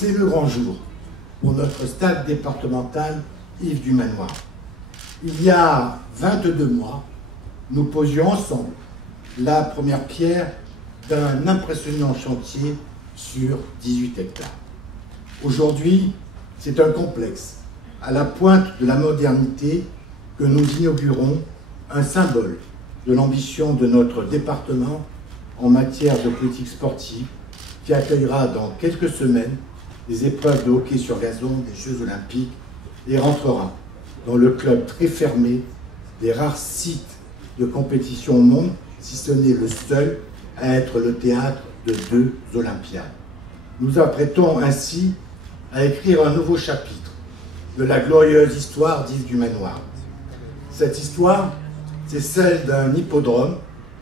C'est le grand jour pour notre stade départemental Yves du Manoir. Il y a 22 mois, nous posions ensemble la première pierre d'un impressionnant chantier sur 18 hectares. Aujourd'hui, c'est un complexe à la pointe de la modernité que nous inaugurons, un symbole de l'ambition de notre département en matière de politique sportive qui accueillera dans quelques semaines des épreuves de hockey sur gazon des Jeux Olympiques et rentrera dans le club très fermé des rares sites de compétition au monde, si ce n'est le seul à être le théâtre de 2 Olympiades. Nous apprêtons ainsi à écrire un nouveau chapitre de la glorieuse histoire d'Yves du Manoir. Cette histoire, c'est celle d'un hippodrome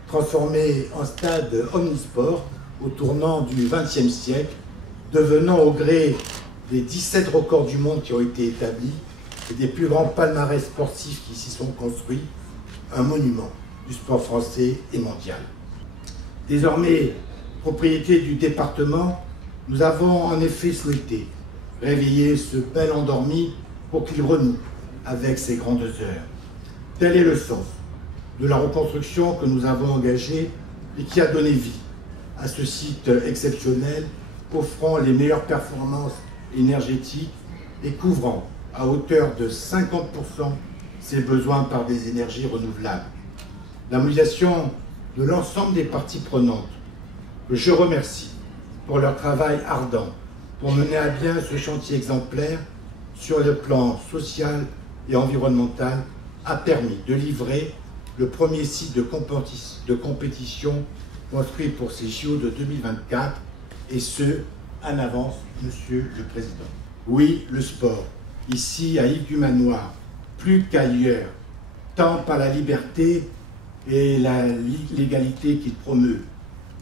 transformé en stade omnisport au tournant du XXe siècle, devenant au gré des 17 records du monde qui ont été établis et des plus grands palmarès sportifs qui s'y sont construits, un monument du sport français et mondial. Désormais propriété du département, nous avons en effet souhaité réveiller ce bel endormi pour qu'il renoue avec ses grandes heures. Tel est le sens de la reconstruction que nous avons engagée et qui a donné vie à ce site exceptionnel, offrant les meilleures performances énergétiques et couvrant à hauteur de 50% ses besoins par des énergies renouvelables. La mobilisation de l'ensemble des parties prenantes, que je remercie pour leur travail ardent pour mener à bien ce chantier exemplaire sur le plan social et environnemental, a permis de livrer le premier site de compétition construit pour ces JO de 2024, et ce, en avance, Monsieur le Président. Oui, le sport, ici à Yves du Manoir, plus qu'ailleurs, tant par la liberté et l'égalité qu'il promeut,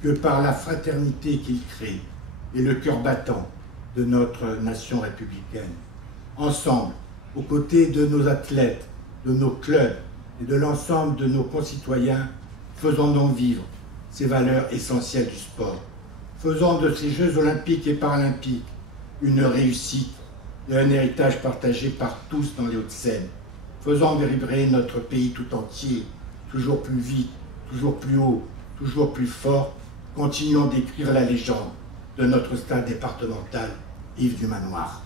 que par la fraternité qu'il crée et le cœur battant de notre nation républicaine. Ensemble, aux côtés de nos athlètes, de nos clubs et de l'ensemble de nos concitoyens, faisons donc vivre ces valeurs essentielles du sport. Faisons de ces Jeux olympiques et paralympiques une réussite et un héritage partagé par tous dans les Hauts-de-Seine. Faisons vibrer notre pays tout entier, toujours plus vite, toujours plus haut, toujours plus fort. Continuons d'écrire la légende de notre stade départemental Yves du Manoir.